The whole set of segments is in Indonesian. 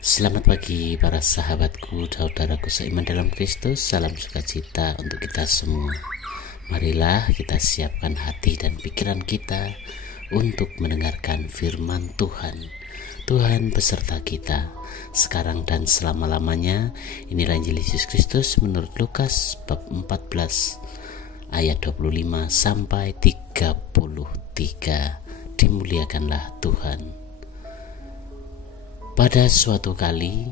Selamat pagi para sahabatku, saudaraku seiman dalam Kristus. Salam sukacita untuk kita semua. Marilah kita siapkan hati dan pikiran kita untuk mendengarkan firman Tuhan. Tuhan beserta kita sekarang dan selama-lamanya. Inilah Injil Yesus Kristus menurut Lukas bab 14 ayat 25 sampai 33. Dimuliakanlah Tuhan. Pada suatu kali,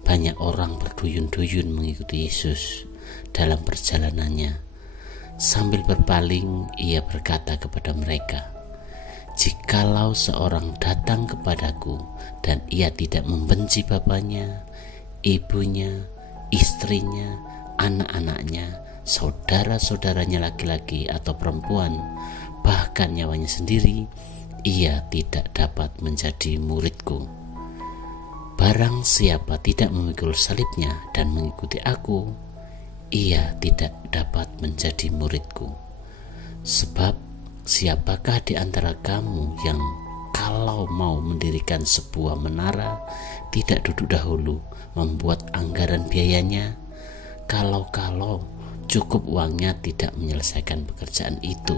banyak orang berduyun-duyun mengikuti Yesus dalam perjalanannya. Sambil berpaling, ia berkata kepada mereka, "Jikalau seorang datang kepadaku dan ia tidak membenci bapaknya, ibunya, istrinya, anak-anaknya, saudara-saudaranya laki-laki atau perempuan, bahkan nyawanya sendiri, ia tidak dapat menjadi muridku. Barang siapa tidak memikul salibnya dan mengikuti aku, ia tidak dapat menjadi muridku. Sebab siapakah di antara kamu yang kalau mau mendirikan sebuah menara tidak duduk dahulu membuat anggaran biayanya, kalau cukup uangnya tidak menyelesaikan pekerjaan itu,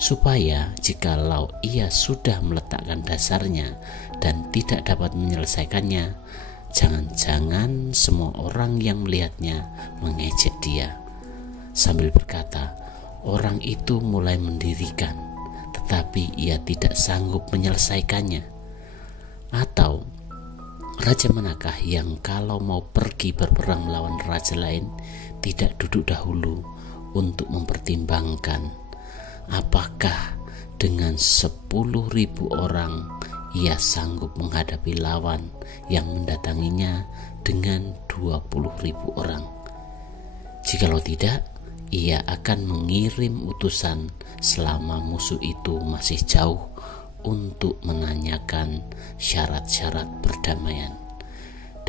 supaya jikalau ia sudah meletakkan dasarnya dan tidak dapat menyelesaikannya, jangan-jangan semua orang yang melihatnya mengejek dia, sambil berkata, orang itu mulai mendirikan, tetapi ia tidak sanggup menyelesaikannya. Atau raja manakah yang kalau mau pergi berperang melawan raja lain tidak duduk dahulu untuk mempertimbangkan apakah dengan 10.000 orang ia sanggup menghadapi lawan yang mendatanginya dengan 20.000 orang? Jikalau tidak, ia akan mengirim utusan selama musuh itu masih jauh untuk menanyakan syarat-syarat perdamaian.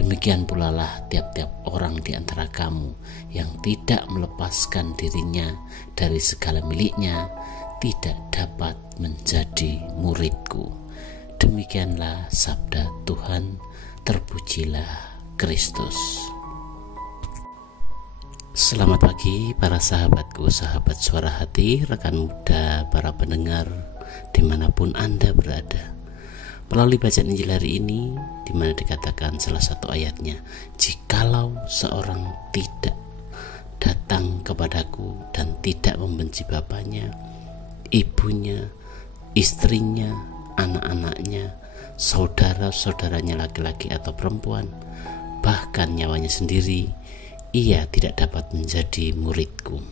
Demikian pula lah tiap-tiap orang di antara kamu yang tidak melepaskan dirinya dari segala miliknya tidak dapat menjadi muridku." Demikianlah sabda Tuhan, terpujilah Kristus. Selamat pagi para sahabatku, sahabat suara hati, rekan muda, para pendengar dimanapun Anda berada. Melalui bacaan Injil hari ini, di mana dikatakan salah satu ayatnya, "Jikalau seorang tidak datang kepadaku dan tidak membenci bapaknya, ibunya, istrinya, anak-anaknya, saudara-saudaranya laki-laki atau perempuan, bahkan nyawanya sendiri, ia tidak dapat menjadi muridku."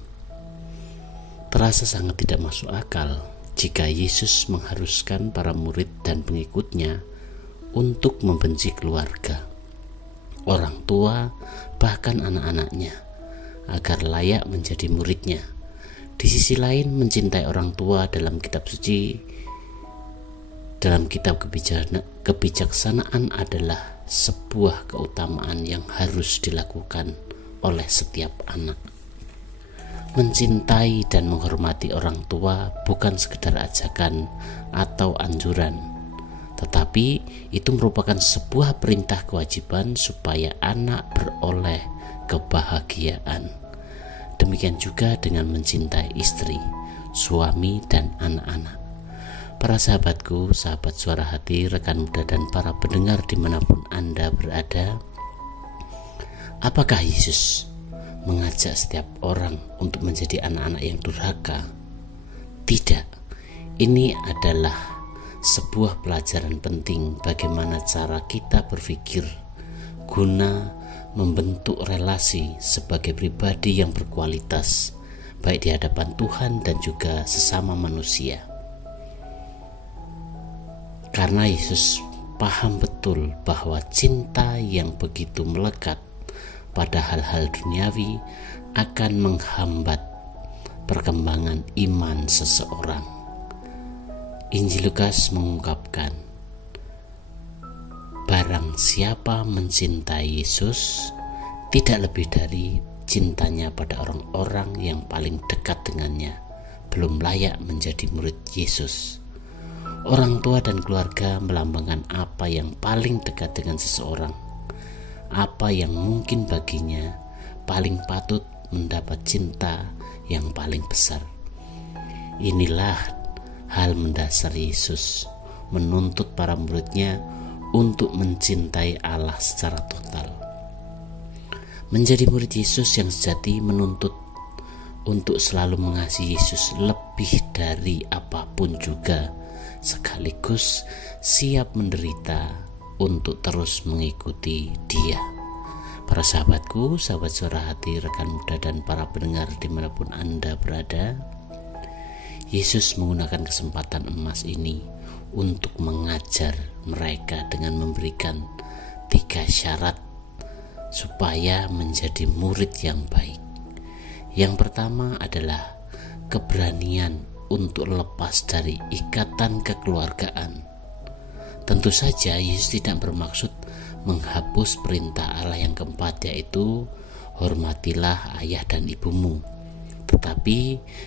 Terasa sangat tidak masuk akal jika Yesus mengharuskan para murid dan pengikutnya untuk membenci keluarga, orang tua, bahkan anak-anaknya, agar layak menjadi muridnya. Di sisi lain, mencintai orang tua dalam kitab suci, dalam kitab kebijaksanaan adalah sebuah keutamaan yang harus dilakukan oleh setiap anak. Mencintai dan menghormati orang tua bukan sekedar ajakan atau anjuran, tetapi itu merupakan sebuah perintah kewajiban supaya anak beroleh kebahagiaan. Demikian juga dengan mencintai istri, suami, dan anak-anak. Para sahabatku, sahabat suara hati, rekan muda, dan para pendengar dimanapun Anda berada, apakah Yesus mengajak setiap orang untuk menjadi anak-anak yang durhaka? Tidak. Ini adalah sebuah pelajaran penting bagaimana cara kita berpikir guna membentuk relasi sebagai pribadi yang berkualitas, baik di hadapan Tuhan dan juga sesama manusia. Karena Yesus paham betul bahwa cinta yang begitu melekat pada hal-hal duniawi akan menghambat perkembangan iman seseorang. Injil Lukas mengungkapkan, barang siapa mencintai Yesus tidak lebih dari cintanya pada orang-orang yang paling dekat dengannya belum layak menjadi murid Yesus. Orang tua dan keluarga melambangkan apa yang paling dekat dengan seseorang, apa yang mungkin baginya paling patut mendapat cinta yang paling besar. Inilah hal mendasar Yesus menuntut para muridnya untuk mencintai Allah secara total. Menjadi murid Yesus yang sejati menuntut untuk selalu mengasihi Yesus lebih dari apapun juga, sekaligus siap menderita untuk terus mengikuti Dia. Para sahabatku, sahabat suara hati, rekan muda dan para pendengar dimanapun Anda berada, Yesus menggunakan kesempatan emas ini untuk mengajar mereka dengan memberikan 3 syarat supaya menjadi murid yang baik. Yang pertama adalah keberanian untuk lepas dari ikatan kekeluargaan. Tentu saja Yesus tidak bermaksud menghapus perintah Allah yang keempat, yaitu hormatilah ayah dan ibumu. Tetapi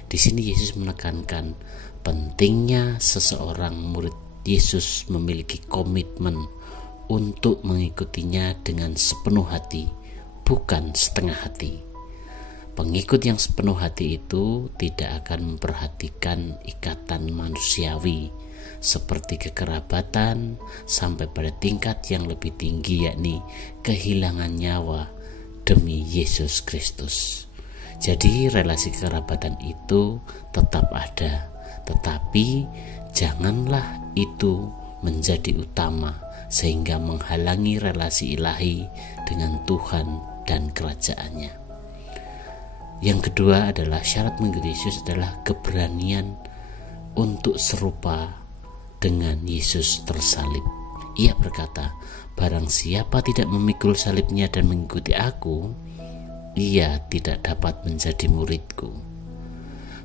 di sini Yesus menekankan pentingnya seseorang murid Yesus memiliki komitmen untuk mengikutinya dengan sepenuh hati, bukan setengah hati. Pengikut yang sepenuh hati itu tidak akan memperhatikan ikatan manusiawi seperti kekerabatan sampai pada tingkat yang lebih tinggi, yakni kehilangan nyawa demi Yesus Kristus. Jadi relasi kekerabatan itu tetap ada, tetapi janganlah itu menjadi utama sehingga menghalangi relasi ilahi dengan Tuhan dan kerajaannya. Yang kedua adalah syarat mengikuti Yesus adalah keberanian untuk serupa dengan Yesus tersalib. Ia berkata, barang siapa tidak memikul salibnya dan mengikuti aku, ia tidak dapat menjadi muridku.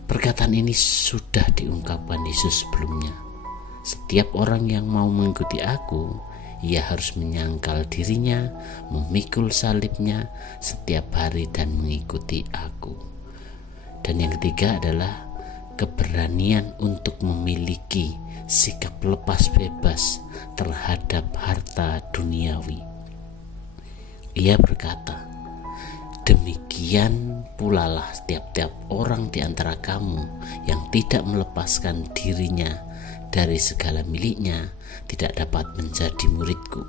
Perkataan ini sudah diungkapkan Yesus sebelumnya. Setiap orang yang mau mengikuti aku, ia harus menyangkal dirinya, memikul salibnya setiap hari dan mengikuti aku. Dan yang ketiga adalah keberanian untuk memiliki sikap lepas bebas terhadap harta duniawi. Ia berkata, demikian pula lah tiap-tiap orang di antara kamu yang tidak melepaskan dirinya dari segala miliknya tidak dapat menjadi muridku.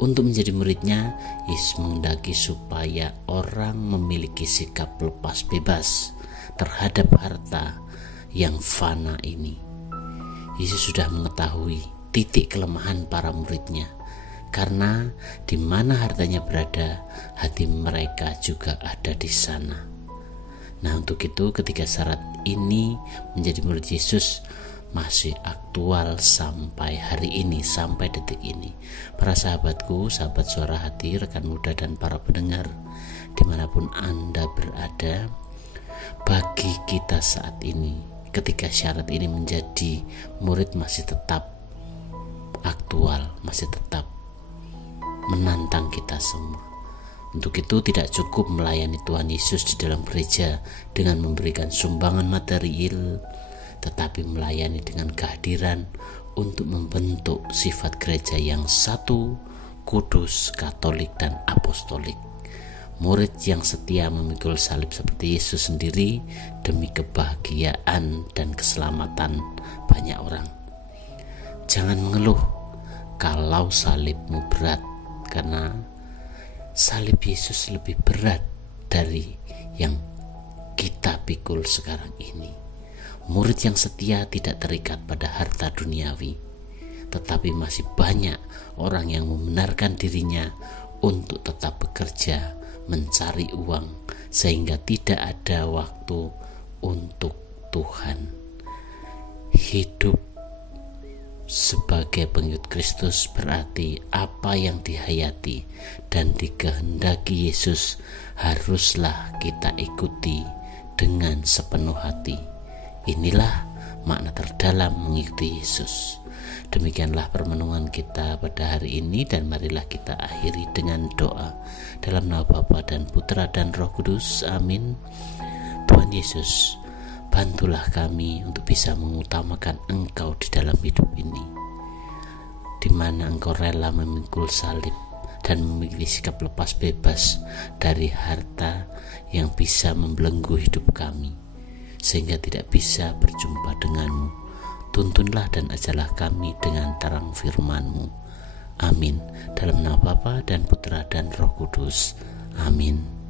Untuk menjadi muridnya, Yesus menghendaki supaya orang memiliki sikap lepas bebas terhadap harta yang fana ini. Yesus sudah mengetahui titik kelemahan para muridnya, karena di mana hartanya berada, hati mereka juga ada di sana. Nah, untuk itu ketika syarat ini menjadi murid Yesus masih aktual sampai hari ini, sampai detik ini. Para sahabatku, sahabat suara hati, rekan muda dan para pendengar dimanapun Anda berada, bagi kita saat ini ketika syarat ini menjadi murid masih tetap aktual, masih tetap menantang kita semua. Untuk itu tidak cukup melayani Tuhan Yesus di dalam gereja dengan memberikan sumbangan material, tetapi melayani dengan kehadiran untuk membentuk sifat gereja yang satu, kudus, katolik, dan apostolik. Murid yang setia memikul salib seperti Yesus sendiri demi kebahagiaan dan keselamatan banyak orang. Jangan mengeluh kalau salibmu berat, karena salib Yesus lebih berat dari yang kita pikul sekarang ini. Murid yang setia tidak terikat pada harta duniawi, tetapi masih banyak orang yang membenarkan dirinya untuk tetap bekerja, mencari uang, sehingga tidak ada waktu untuk Tuhan. Hidup sebagai pengikut Kristus berarti apa yang dihayati dan dikehendaki Yesus haruslah kita ikuti dengan sepenuh hati. Inilah makna terdalam mengikuti Yesus. Demikianlah permenungan kita pada hari ini, dan marilah kita akhiri dengan doa. Dalam nama Bapa dan Putra dan Roh Kudus, amin. Tuhan Yesus, Bantulah kami untuk bisa mengutamakan Engkau di dalam hidup ini, di mana Engkau rela memikul salib dan memiliki sikap lepas bebas dari harta yang bisa membelenggu hidup kami, sehingga tidak bisa berjumpa denganmu. Tuntunlah dan ajarlah kami dengan terang firman-Mu. Amin. Dalam nama Bapa dan Putra dan Roh Kudus. Amin.